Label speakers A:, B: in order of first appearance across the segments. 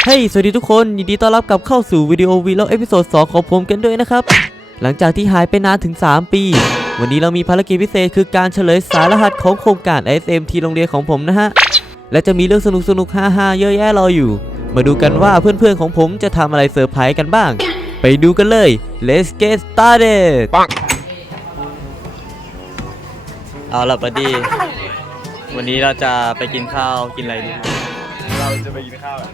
A: เฮ้ยสวัสดีทุกคนยินดีต้อนรับกลับเข้าสู่วิดีโอวีล็อกเอพิโซด2ของผมกันด้วยนะครับหลังจากที่หายไปนานถึง3ปีวันนี้เรามีภารกิจพิเศษคือการเฉลยสารรหัสของโครงการ ISM ที่โรงเรียนของผมนะฮะและจะมีเรื่องสนุกฮาๆเยอะแยะรออยู่มาดูกันว่าเพื่อนๆของผมจะทำอะไรเซอร์ไพรส์กันบ้างไปดูกันเลย Let's get started เอาล่ะบัดดี้วันนี้เราจะไปกินข้าวกินอะไรดี
B: เราจะไปกินข้าว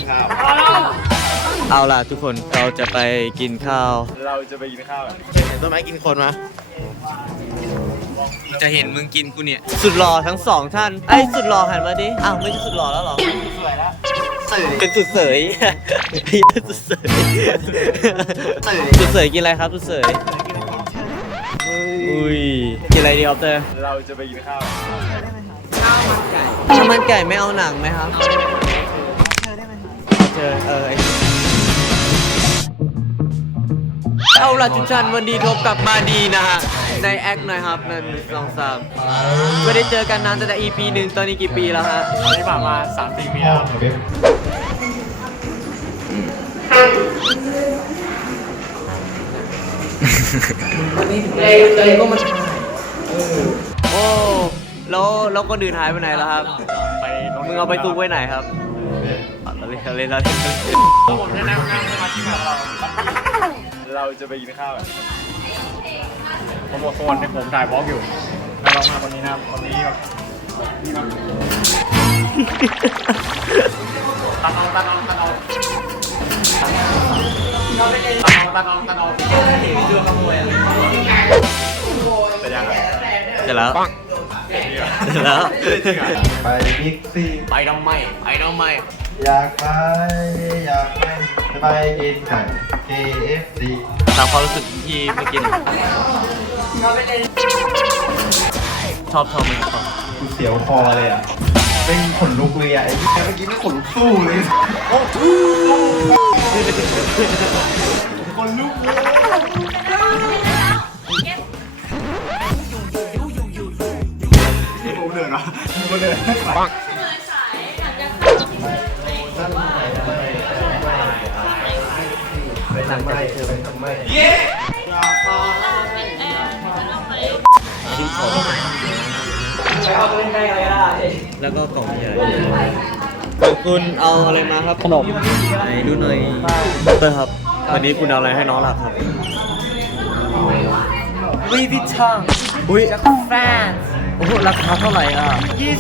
A: เอาล่ะทุกคนเราจะไปกินข้าว
B: เราจะไปกินข้าว
C: เห็นต้นไม้กินคนมะ
A: จะเห็นมึงกินกูเนี่ยสุดหล่อทั้งสองท่านไอ้สุดหล่อหันมาดิอ้าวไม่ใช่สุดหล่อแล้วหรอ
B: สวยแล้ว
A: เป็นสุดเสยสุดเสยสุดเสยกินอะไรครับสุดเสยอุ้ยกินอะไรดีออฟเตอร์
B: เราจะไปกินข้าว
A: ข้าวมันไก่ไม่เอาหนังไหมครับเจอเอาล่ะทุกท่านวันดีทบกลับมาดีนะฮะในแอคหน่อยครับนั่น2-3ไม่ได้เจอกันนานตั้งแต่ EP 1ตอนนี้กี่ปีแล้วฮะ
B: ที่ผ่านมา 3-4 ปีแล้ว
A: เลยก็มาโอ้แล้วก็ดื่นหายไปไหนแล้วครับมึงเอาไปตู้ไว้ไหนครับเล่น
B: ผมจะนั่งสมาธิกับเราจะไปกินข้าวผมบอกคนในผมถ่ายบล็อกอยู่เรามาวันนี้นะวันนี้แบบตัดเอาตัดเอา
A: เสร็จแล้ว
C: ไปบิ๊กซี
A: ไปทำไม
C: อยากไปจะไปกินไก่ KFC
A: ตามความรู้สึกที่ไม่กินชอบไหมครับ
C: กูเสียวคอเลยอ่ะเป็นขนลุกเลยอ่ะไอ้เมื่อกี้ไม่ขนลุกสู้เลยโอ้คนลุกผมเดินเหรอผมเดินปังไปทำไมเธอไปทำไมเย้
A: ชิ้นของแล้วก็กล่องใหญ่คุณเอาอะไรมาครับขนมไหนดูหน่อยเตอร์ครับวันนี้คุณเอาอะไรให้น้องหลับครับ
D: วีวิทองจากแฟรนซ์
A: โอ้โหราคาเท่าไหร่อ่ะ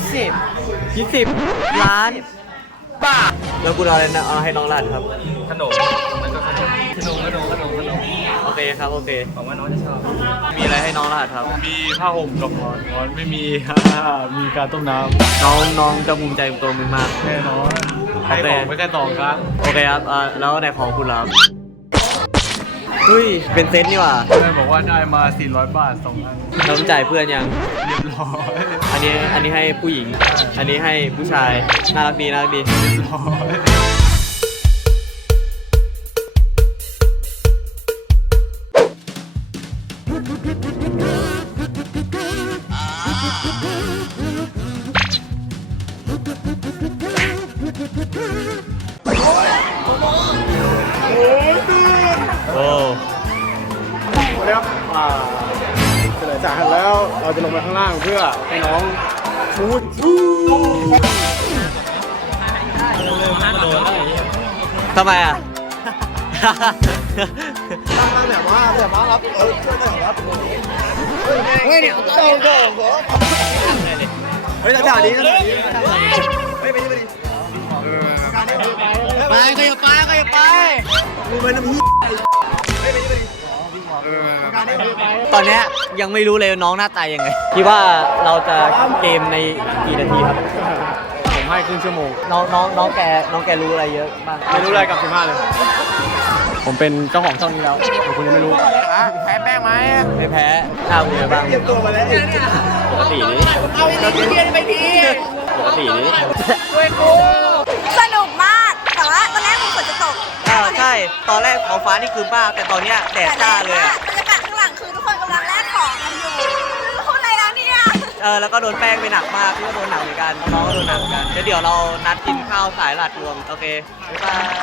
A: 20 ล้านบ้าแล้วคุณเอาอะไรนะเอาให้น้องหลับครับ
B: ขนมแล้วก็ขนม
A: โอเคครับโอเค
B: ผมว่าน้องจะชอบ
A: มีอะไรให้น้องรหัสครับ
B: มีผ้าห่มกับหมอนไม่มีมีการต้มน้
A: ำน้องจะภูมิใจกับตัวมึงมาก
B: แน่นอนให้ของไม่แค่2 ครั้ง
A: โอเคครับแล้วในของคุณครับเฮ้ยเป็นเซตนี่ว่ะ
B: แม่บอกว่าได้มา400 บาท2 อัน
A: น้องจ่ายเพื่อนยัง
B: เรียบร้อย
A: อันนี้ให้ผู้หญิงอันนี้ให้ผู้ชายน่ารักดี
B: เรียบร้อย
A: โอ้
B: ครับเฉลยจากกันแล้วเราจะลงไปข้างล่างเพื่อให้น้องชูด
A: ทำไมอ่ะ
C: ตั้งแบบว่าครับช่วยหน่อยครับเฮ้ยเนี่ยโดนเฮ้ยถ่ายดีไม่ไปขยับไปมึงเป็นน้ำ
A: ตอนนี้ยังไม่รู้เลยน้องหน้าตายังไงคิดว่าเราจะเกมในกี่นาทีครับ
B: ผมให้ครึ่งชั่วโมง
A: น้องแกรู้อะไรเยอะบ้าง
B: ไม่รู้อะไรกับ15เลยผมเป็นเจ้าของช่องนี้แล้วแต่คุณยังไม่รู้
C: แพ้แป้งไหม
A: ไม่แพ้หน้าคุณเลยบ้าง
C: เตรียมตัวมาแล้ว
A: ปกตินี้
C: เอาอีกทีไปที
A: ปกตินี้
C: ด้วยกู
E: สนุกมากแต่ว่าตอนแรกฝนจะตก
A: ใช่ตอนแรกท้องฟ้านี่คือมากแต่ตอนเนี้ยแดดจ้าเลย
E: บรรยากาศข้างหลังคือทุกคนกำลังแลกของกันอยู่พูดอะไรแล้วเนี่ย
A: แล้วก็โดนแป้งไปหนักมากพี่ก็โดนหนักเหมือนกันน้องก็โดนหนักเหมือนกันเดี๋ยวเรานัดกินข้าวสายหลัดรวมโอเคบ๊ายบาย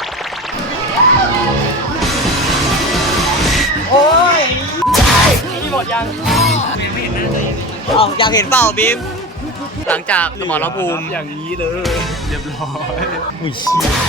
A: โอ้ยนี่หมดยังไม่เห็นหน้าเลยอยากเห็นเปล่าบีมหลังจากสมรภูมิ
B: อย่างนี้เลยเรียบร้อย
A: อุ้ยเชี่ย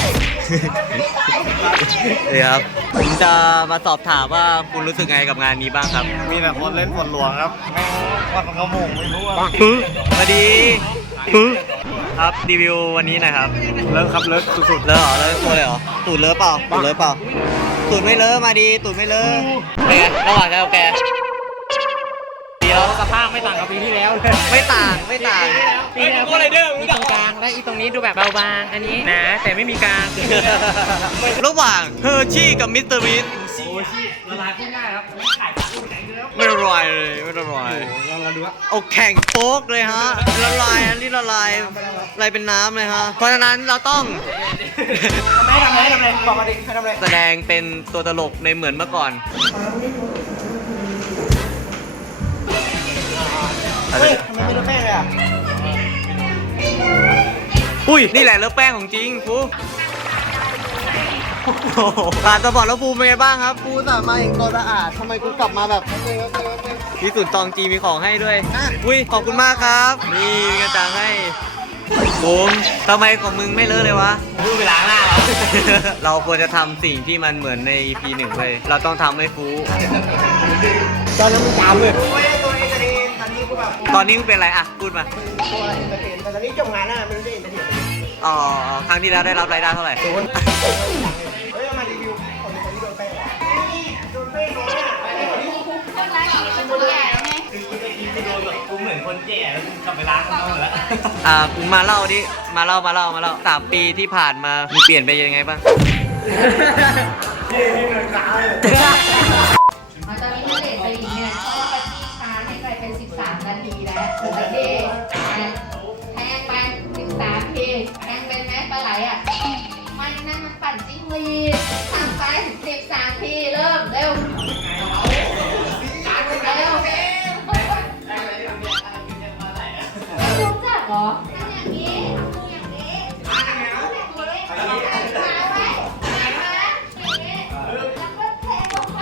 A: เดี๋ยวครับผมจะมาสอบถามว่าคุณรู้สึกไงกับงานนี้บ้างครับ
C: มีแต่คนเล่นฝนหลวงครับวันกระโมงไม่รู้ว่า
A: สวัสดีครับรีวิววันนี้หนะครับ
B: เลิกครับเลิกสุด
A: เลอะเหรอเลอะตัวเลยเหรอตูดเลอะเปล่าตูดเลอะเปล่าตูดไม่เลอะมาดีตูดไม่เลอะเป็นไงระหว่างแกกับแกเดี๋ยว
D: สภาพไม่ต่างกับปีที่แล้วเลย
A: ไม่ต่าง
D: ปีแล้วก็เลยเดิมมีตรงกลางและอีตรงนี้ดูแบบเบาบางอันนี้นะแต่ไม่มีกลาง
A: ระหว่างเฮอร์ชี่กับมิสเตอร์บีน
D: โอ้ชิละลายพูดง่ายครับไม่ขายปากอุ่นไหนอยู่แล้ว
A: ไม่ละลายเลยไม่ละลาย
D: เราดูว่า
A: เอาแข่งโป๊กเลยฮะละลายอันนี้ละลายอะไรเป็นน้ำเลยฮะเพราะฉะนั้นเราต้อง
D: ทำไรบอกมาดิให้ทำไร
A: แสดงเป็นตัวตลกในเหมือนเมื่อก่อน
D: เฮ้ยทำไมไม่รู้แป้งเลยอ่ะ
A: อุ้ยนี่แหละเลือแป้งของจริงฟูผ่านสปอร์ตแล้วภูมิเป็นไงบ้างครับ
C: กูสามารถเองตัวสะอาดทำไมกูกลับมาแบบ
A: ที่สุดตองจีมีของให้ด้วย อุ้ยขอบคุณมากครับ นี่มีกระจังให้ภูมิทำไมของมึงไม่เลอะเลยวะ
D: พูดเวลาหน้าแล้ว
A: เราควรจะทำสิ่งที่มันเหมือนใน EP 1เลยเราต้องทำให้ฟู
D: ตอนนั้นมึงจามเลย
C: ตัวเองจะดีตอนนี้กูแบบ
A: ตอนนี้มึงเป็นอะไรอะพูดมา
C: ตัวเองจะเป็นแต่ตอนนี้จบงานน่ะไม่รู้จะเองจะดี
A: อ๋อครั้งที่แล้วได้รับรายได้เท่าไหร่
C: เฮ้ยมารีวิวคนที่โดนแป้งโดนแป้งน้อยอ่ะ
D: กูเหมือนคนแก่แล้วกูกลับไปล้างเขาหมดแล้ว
A: มาเล่าดิมาเล่า3 ปีที่ผ่านมามึงเปลี่ยนไปยังไงบ้าง
F: ตอนนี้มันเลทไปอีกเนี่ยเพราะว่าปาร์ตี้ช้าให้ไปเป็น 13 นาทีแล้วโอเคแทงไป 13 ทีแทงเป็นไหมปลาไหลอ่ะไม่นั่นมันปั่นจิ้งหรีดทำไป 13 ทีเริ่มเร็วเร็วไม่รู้จักเหรอทำอย่างนี้อย่างนี้มาไว้อย่างนี้แล้วก็แทงลงไป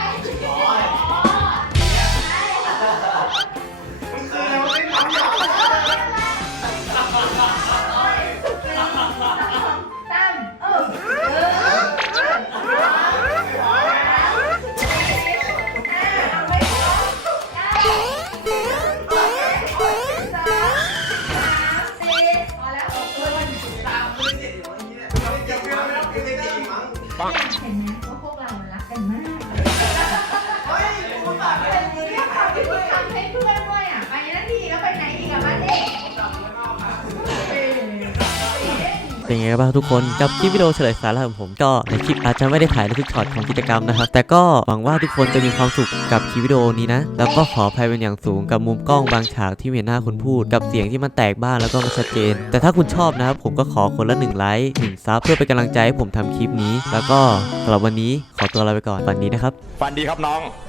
F: เห็นไหมว่าพวกเรารักกันมากทำให้เพื่อนด้วยอ่ะ ไปนั่นทีแล้วไปไหนอีกอ่ะมาเด็ก
A: เป็นไงบ้างทุกคนกับคลิปวิดีโอเฉลยสาระของผมก็ในคลิปอาจจะไม่ได้ถ่ายในทุกช็อตของกิจกรรมนะครับแต่ก็หวังว่าทุกคนจะมีความสุขกับคลิปวิดีโอนี้นะแล้วก็ขออภัยเป็นอย่างสูงกับมุมกล้องบางฉากที่ไม่เห็นหน้าคนพูดกับเสียงที่มันแตกบ้างแล้วก็ไม่ชัดเจนแต่ถ้าคุณชอบนะครับผมก็ขอคนละ1 ไลค์ 1 ซับเพื่อเป็นกำลังใจให้ผมทำคลิปนี้แล้วก็สำหรับวันนี้ขอตัวลาไปก่อนฝันดีนะครับ
B: ฟันดีครับน้อง